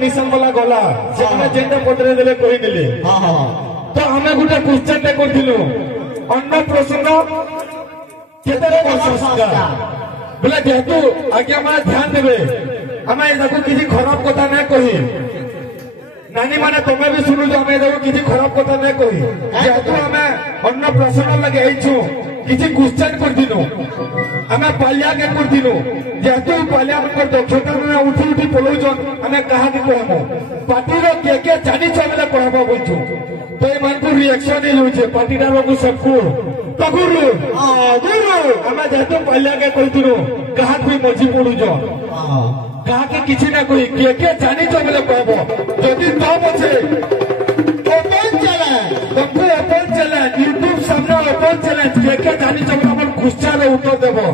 निशान वाला गला से जेटा पटरे देले कहि देले हां हां तो हमें गुटे क्वेश्चन टे करथिलु अन्न प्रश्न केतरे संस्कार बोले जेतु आज्ञा माने ध्यान देबे हमें देखो किसी खराब कथा नहीं कही नानी माने तुम्हें भी सुनु जो हमें देखो किसी खराब कथा नहीं कही जेतु हमें अन्न प्रश्न लगे आइछु किसी क्वेश्चन कर दिनो हमें पालिया के कर दिनो जेतु पालिया पर दक्षता में उठी उठी पलोजन हमें कहानी कहमो पार्टी रो के जानी छबले पढ़ाबो बोलछु तो ये मन को रिएक्शन ही होछे पार्टी दार को सबको तो गुरु हमें जेतु पालिया के कहि दिनो कहा कोई मजी पड़ू जो कहा के किसी ना कोई के जानी छबले कहबो जदी तब छे ओपन चैलेंज तुमको ओपन चैलेंज यूट्यूब सामने ओपन चैलेंज के जानी छबले अपन क्वेश्चन रे उत्तर देबो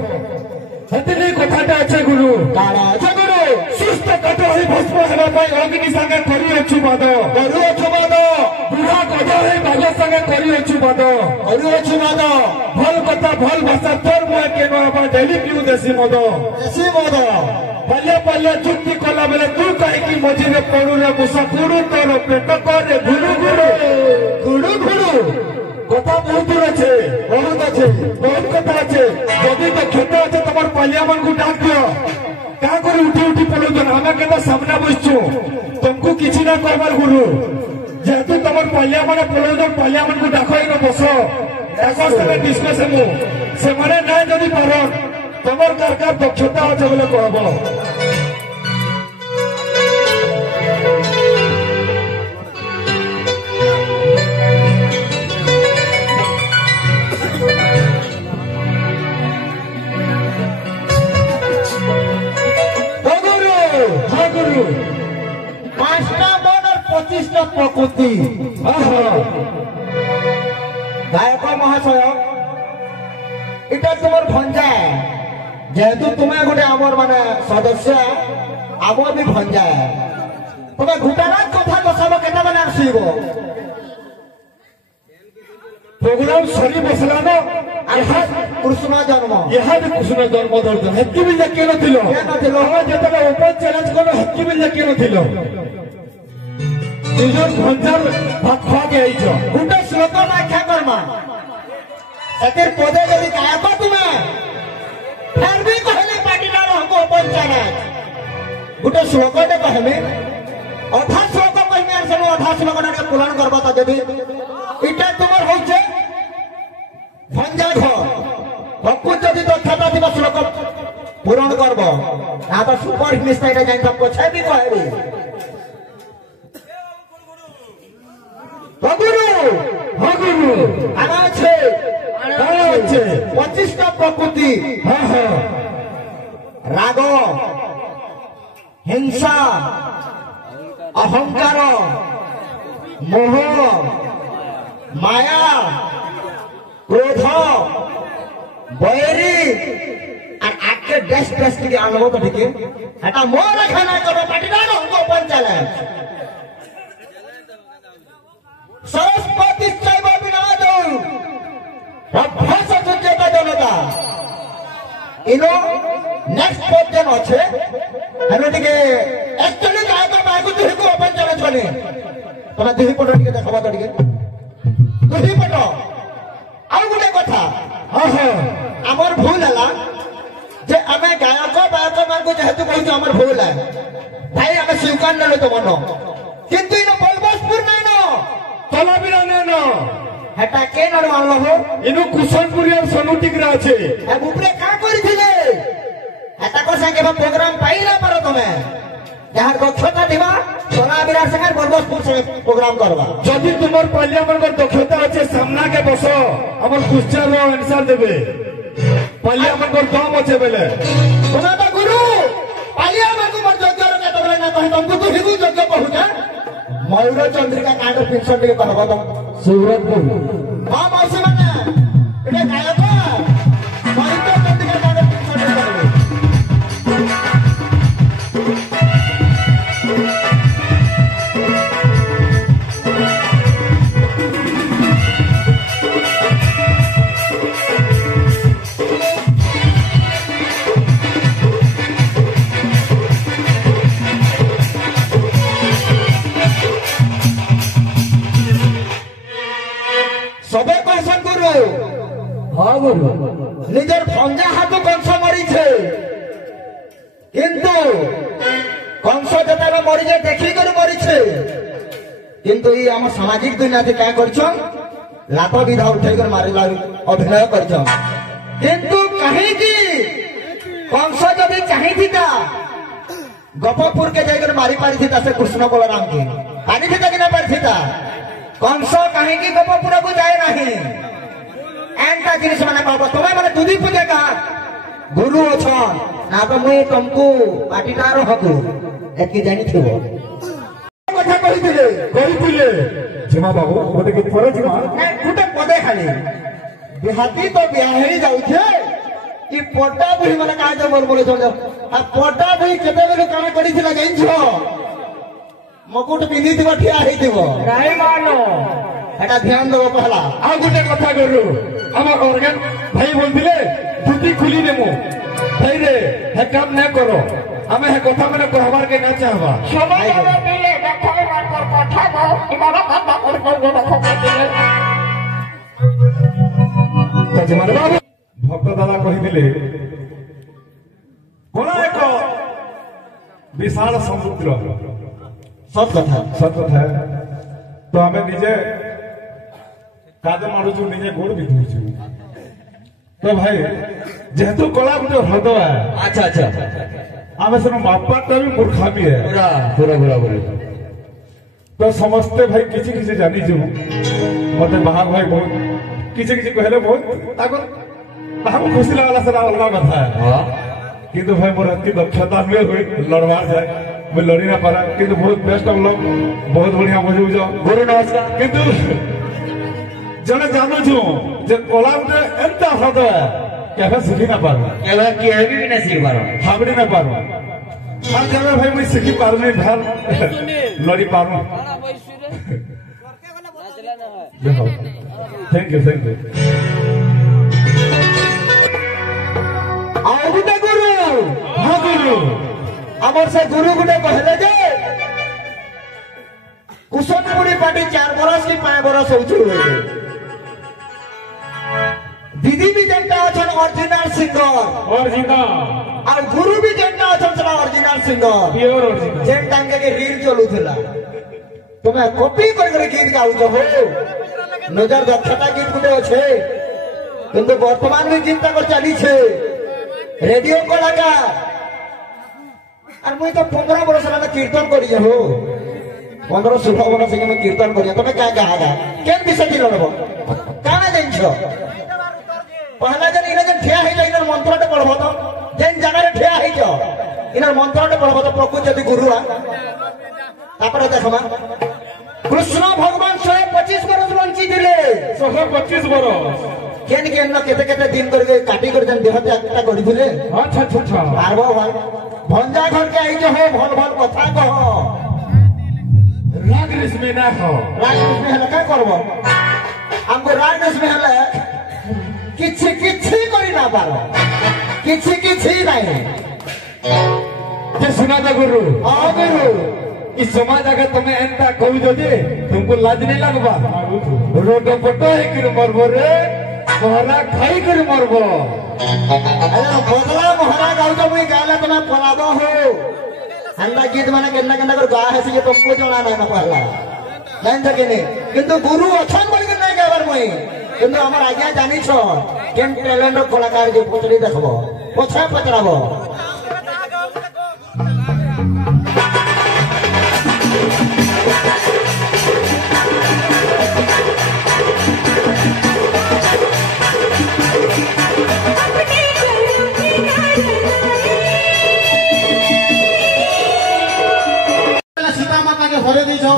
हतनी कथाटा আছে गुरु काला আছে गुरु सुस्त कटो ही भस्म हेबा पई अग्नि संगे करी अछु बाद बुढ़ा कटो ही बाज संगे करी अछु बाद भल कथा भल भाषा तोर मुए केनो अपन डेली पिउ देसी मद पल्ले पल्ले चुक्ति कला बेले तू कहि की मझिरे पड़ू रे मुसा कुडू तोर पेट करे गुरु गुरु कथा बहुत दूर अच्छे बहुत कथा अच्छे जदि तो खेत अच्छे तुम पालिया मन को डाक दियो क्या कर उठी उठी पड़ो हमें के सामने बसचु तुमको किसी ना करबार गुरु जेहेतु तुम पालिया मन पड़ो पालिया मन को डाक बस एक डिस्कस से मैंने ना जदि पार तुम कार दक्षता अच्छे बोले कहब प्रकृति गायक महाशय इटा तुम भंजा जेहेतु तुम्हें गोटे आमर माने सदस्य आमर भी भंजा तुम्हें घुटाना कथा दसाब के आसब प्रोग्राम सरी बसला न कृष्ण जन्म यहाँ भी कृष्ण जन्म दर्शन हेतु भी लेके नतले ओपन चैलेंज कल हेतु भी लेके नथिलो निजर भंजर भात खा के आइछ गुटे श्लोक व्याख्या करमा एतिर पदे यदि गायक तुम्हें फिर भी कहले पाटीदार हमको ओपन चैलेंज गुटे श्लोक दे कहले अधा श्लोक कहमे आर सब अधा श्लोक ने पूर्ण करबा त यदि इटा तुमर होचे भंजा घर भक्कु यदि दक्षता दिबा श्लोक पूर्ण करबो ना तो सुपर हिट स्टाइल जाइन सबको छै भी कहबी पचिशटा प्रकृति राग हिंसा अहंकार मोह माया क्रोध बैरी और आके डेस्ट के आलो तो ठीक है मोर खाना करो पाटीदार हमको ओपन चैलेंज सरस्वती चैव विनादो अभ्यास सुचेता जनता इनो नेक्स्ट पर्सन अच्छे हेलो टिके एक्चुअली गायक बायको दुही को ओपन चैलेंज बने तमे दुही पटो टिके देखबा तो टिके दुही पटो आउ गुटे कथा हमर भूल हला जे हमें गायक बायक मान को जेहेतु कहू हमर भूल है भाई हमें स्वीकार नलो तो मनो किंतु इनो बलबसपुर नै न तला भी न हेटा के न मानलो हो इनु कुशनपुरी और सोनुटिकरा छे ए ऊपरे का करिथिले हेटा को संगे प्रोग्राम पाइला पारो तमे जहार दक्षता दिबा सोना बिरार संगे बलबसपुर से प्रोग्राम करबा जदि तुमर पालिया मन को दक्षता আছে सामना के बसो हमर क्वेश्चन रो आंसर देबे पालिया मन को दम আছে बेले सोना तो गुरु पालिया मन को मत जग्गर के तबले ना कहि तुमको तो हिगु जग्गर पहुंचा मयूर चंद्रिका कांड पिंसन टिके कहबो तुम सूरतपुर हां मौसी माने एटा गायक मयूर चंद्रिका कांड पिंसन टिके সবে কংসন গুরু হ্যাঁ গুরু নিজের ভঞ্জা হাত কংস মরিছে কিন্তু কংস যেতবে মরিছে দেখি করে মরিছে কিন্তু এই আমার সামাজিক দুনিয়াতে কাঁ করছন লাভ বিধা উঠাই করে মারিবার অভিনয় করছন কিন্তু কাহিকি কংস যদি চাহিথিতা গপপুরকে যাই করে মারি পারিথিতা সে কৃষ্ণ বলরামকে পারিথিতা কি না পারিথিতা কংস কাহিকি গপপুরকু যায় নাহি এন্তা জিনিস মানে পাব তুমি মানে দুদি পূজা কা গুরু অছন না তো মুই তমকু পাটিদার হকু এতকি জানিথিব কথা কইଥିଲେ জিমা বাবু ওতে কি পরে জিমা গোটে পদে খালি বিহাতি তো বিয়া হয়ে যাউছে ই পটা বুড়ি মানে কাজ বল বলে চল আর পটা বুড়ি কেতেবেলে কাম করিছিল জানিছ মকুট পিঁধিথিব ঠিয়া হইথিব নাই মানো এটা ধ্যান দেব পহলা ଆଉ ଗୋଟେ କଥା କରୁ আমার অর্গান ভাই বলଥିଲେ ধুতি খুলি নেমু ভাইরে হে কাম না করো আমি হে কথা মানে কহবার কে না চাহবা সময় দিলে দেখালে মার কথা গো ইমারা কথা করব দেখো দিলে যজমান বাবু ভক্ত দাদা কহিଥିଲେ কোন এক বিশাল সমুদ্র সব কথা সত কথা তো আমি নিজে কাজে মারুଛୁ নিজে গোড় ବି ଧୋଇଛୁ ତ ଭାଇ ଯେହେତୁ କଳା ଗୋଟେ ହ୍ରଦ আচ্ছা আচ্ছা ଆମେ ସେନ ମାପାଟା ବି ମୂର୍ଖାମି পুরা পুরা পুরা বলে ତ ସମସ୍ତେ ଭାଇ କିଛି କିଛି ଜାଣିଛୁ ମତେ ବାହା ଭାଇ ବହୁତ କିଛି କିଛି କହିଲେ ବହୁତ ତାହାକୁ ଖୁସି ଲାଗଲା ସେଟା ଅଲଗା କଥା କିନ୍ତୁ ଭାଇ ମୋର ଏତିକି ଦକ୍ଷତା ନୁହେଁ ହୁଏ ଲଢବାର ଯାଏ ମୁଁ ଲଢି ନା ପାରା କିନ୍ତୁ ବହୁତ ବେଷ୍ଟ ଅଫ୍ ଲକ୍ ବହୁତ ବଢିଆ ବୁଝୁଛ গুরু নমস্কার କିନ୍ତୁ ଜଣେ ଜାଣୁଛୁ ଯେ କଳା ଗୋଟେ ଏନ୍ତା ହ୍ରଦ କେବେ ଶିଖି ନା ପାରୁ এবার কি হেবি না শিখবার ହାବଡି ନା ପାରୁ ଆଉ ଯେବେ ଭାଇ ମୁଇଁ ଶିଖି ପାରୁନି ଭଲ ଲଢି ପାରୁ থ্যাংক ইউ আর গোটে গুরু হ্যাঁ গুরু আমার সে গুরু গোটে কহিলে যে কুসুমপুরি পাটি 4 বরস কি 5 বরস হচ্ছে দিদি বি যেটা আছেন অরিজিনাল সিঙ্গর অরিজিনাল আর গুরু বি যেটা আছেন সেটা অরিজিনাল সিঙ্গর পিওর অরিজিনাল যে টাঙ্গে রিল চলুଥିଲା তুমি কপি করে গীত গাউছ হো নজর দক্ষতা গীত গুটে আছে কিন্তু বর্তমান বি গীত তাকর চালিছে রেডিও কলাকার আর মুই তো 15 বরস হলা কীর্তন করি হো 15-16 বরস থেকে আমি কীর্তন করি তুমি কা গাহাগা কেন বিষয় কি লড়ব কানা জানিছ পহলা যেন ইনা যেন ঠিয়া হয়ে ইনার মন্ত্রটা পড়ব তো যেন জায়গায় ঠিয়া হয়েছ ইনার মন্ত্রটা পড়ব তো প্রকৃত যদি গুরু তারপরে দেখবা কৃষ্ণ ভগবান 125 বরস বঞ্চি দিলে 125 বরস কেন কেন কেতে কেতে দিন করে কাটি করে যেন দেহ ত্যাগটা করিলে আচ্ছা আচ্ছা আচ্ছা পারব ভাই ভঞ্জা ঘরকে আইছ হো ভাল ভাল কথা কহ রাগ রেশমি না হো রাগ রেশমি হলে কা করব আমগো রাগ রেশমি হলে কিছু কিছু করি না পারো কিছু কিছু নাই যে सुना था गुरु গুরু इस समाज अगर तुम्हें एंता कहू जो जे तुमको लाज नहीं लगवा रोड पटो है कि मरबो रे मोहरा खाई कर मरबो अरे बदला मोहरा गाँव तो मुझे गाला तुम्हें फलादो हो हल्ला गीत माने केन्ना केन्ना कर गा है से ये तुमको जाना नहीं ना पहला नहीं सके नहीं किंतु गुरु अछन बोल के नहीं गावर मुई किंतु हमार आज्ञा जानी छो केन टैलेंट कलाकार जे पचड़ी देखबो पछा पचराबो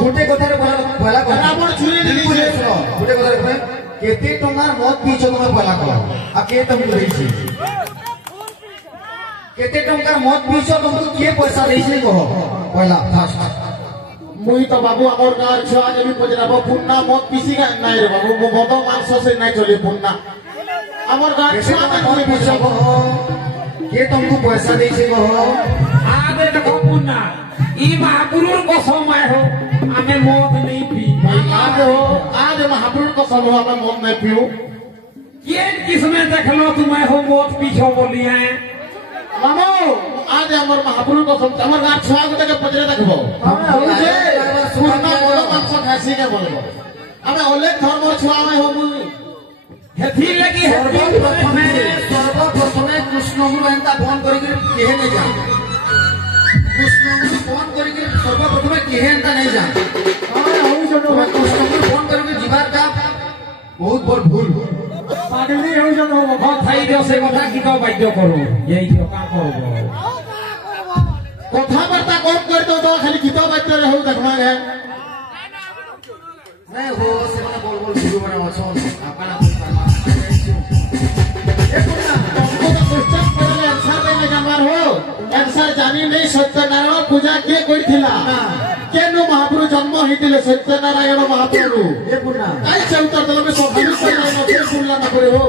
गोटे कथार पहला रावण चुरी देइछे गोटे कथार कहे केते टंगार मत पीछ तुमे पहला कह आ के तुमको देइछे केते टंगार मत पीछ तुमको के पैसा देइछे कह पहला फास्ट मुई तो बाबू हमर गार छुआ जे भी पजराबो पुन्ना मत पीसी का नाही रे बाबू मो मद मांस से नाही चले पुन्ना हमर गार छुआ में कोई पीछबो के तुमको पैसा देइछे कह आगे देखो पुन्ना ई महापुरुर को समय हो हमें मौत नहीं पी आज महाप्रभु को सब हमें मन में पियो ये किसमें देखलो तुम्हें हो मौत पीछो बोली है मामो आज हमर महाप्रभु को सब हमर गाछ छुआ के पजरे देखबो जे पूर्ण बोलो मांस खासी के बोलबो हमें अनेक धर्म छुआ में हो मुई हेथी लगी सर्वप्रथमे कृष्ण गुरु एंता फोन करके केहे नहीं जा कृष्ण गुरु फोन करके सर्वप्रथमे केहे एंता नहीं जा तुम्हें कृष्ण गुरु फोन करके जीवार का बहुत बड़ भूल पागली हो जनो बहुत थाई दियो से কথা কি তো বাধ্য করো এই তো কাম করব কথাবার্তা কম করে তো খালি গীত বাদ্য रहू देखबा है नहीं हो से माने बोल बोल गुरु बना अछो आपन तुमको तो क्वेश्चन पहले आंसर देने जानवर हो आंसर जानी नहीं सत्यनारायण पूजा के करथिला केनु महाप्रभु जन्म हितिले सत्यनारायण महाप्रभु ये पुना आई चौतर दल में सब भी फिर सुनला न करे हो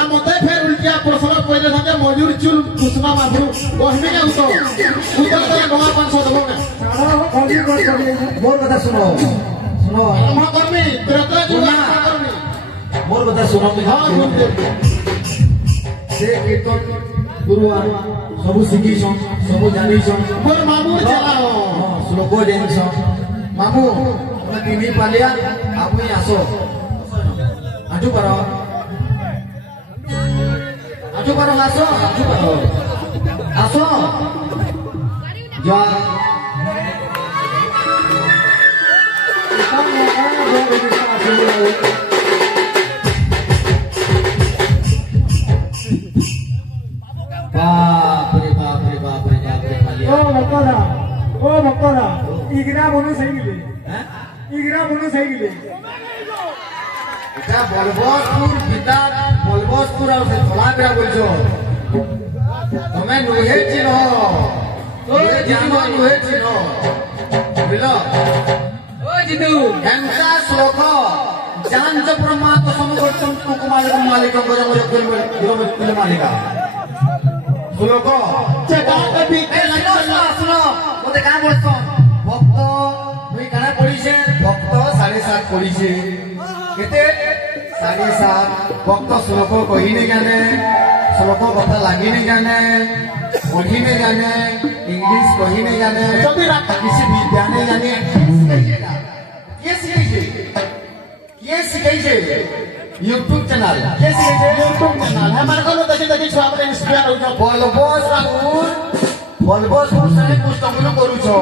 आ मते फिर उल्टिया प्रश्न पहले था मजूर चुल कृष्णा महाप्रभु कहने के उतर दे नवा 500 दबो ना मोर कथा सुनो सुनो महाकर्मी त्रेता जुगा महाकर्मी मोर कथा सुनो हां सुनते से कीर्तन गुरु सबु शिखीछन सबु जानिछन मोर मामू चला हो श्लोक जानिछन मामू मैं किनी पालिया आप ही आसो आजू करो आसो जा बाप रे पालिया ओ भक्तरा इगरा मनु सही गिले এটা বলবসপুর ভিতর বলবসপুর আর ধলাগড়া বলছো তুমি নুহে চিনো জানো নুহে চিনো বুঝল ও জিতু এন্তা শ্লোক জানজ ব্রহ্মা তো সমগর্তম কুকুমার মালিকম গজমজ গুরুমত মালিকা শ্লোক चटा कभी के শুনো মতে কাম বলছ ভক্ত তুই কানা পড়িছে ভক্ত 7.5 পড়িছে কেতে 7.5 ভক্ত শ্লোক কহিনে জানে শ্লোক কথা লাগিনে জানে পড়িনে জানে इंग्लिश কহিনে জানে जल्दी रख किसी विद्या ने जाने ये सिखाइए यूट्यूब चैनल ये सिखाइए यूट्यूब चैनल हमारे को देखि छुआ अपने इंस्पायर हो जाओ बलबसपुर से कुछ तंगुरु करूछो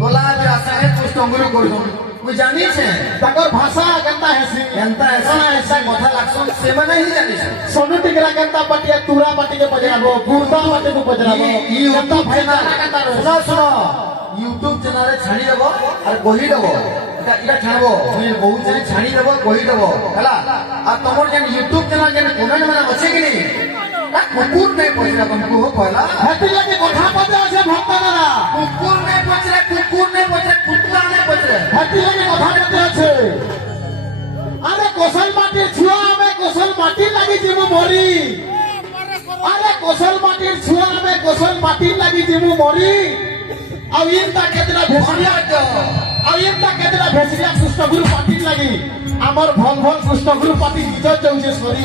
तोला आशा है कुछ तंगुरु करूछो मुझे जानी छे ताकर भाषा केनता हेसी एंता ऐसा कथा लागसन से माने ही जानी छे सोनू टिकरा केनता पटिया तुरा पाटी के बजराबो गुरदा पाटी को बजराबो ई यूट्यूब चैनल सुनो सुनो यूट्यूब चैनल छाड़ी देबो और कहि देबो इटा छाड़बो मुझे बहुत जाने छाड़ी देबो कहि देबो हला आ तमर जन यूट्यूब चैनल जन कमेंट माने अछि कि नहीं कुकुर नहीं पचरा तुमको हो पहला हेती लगे कोठा पते আছে ভক্তরা कुकुर नहीं पचरा कुत्ता नहीं पचरा हेती लगे कोठा पते আছে আরে কোসল মাটির ছুয়া আমি কোসল মাটি লাগি জিমু মরি আরে কোসল মাটির ছুয়া আমি কোসল মাটি লাগি জিমু মরি ଆଉ ଇନ୍ତା କେତେଟା ଭେସିଆ ଆଉ ଇନ୍ତା କେତେଟା ଭେସିଆ କୃଷ୍ଣଗୁରୁ ପାଟି ଲାଗି ଆମର ଭଲ ଭଲ କୃଷ୍ଣଗୁରୁ ପାଟି ଗୀତ ଚାହୁଁଛେ ସରି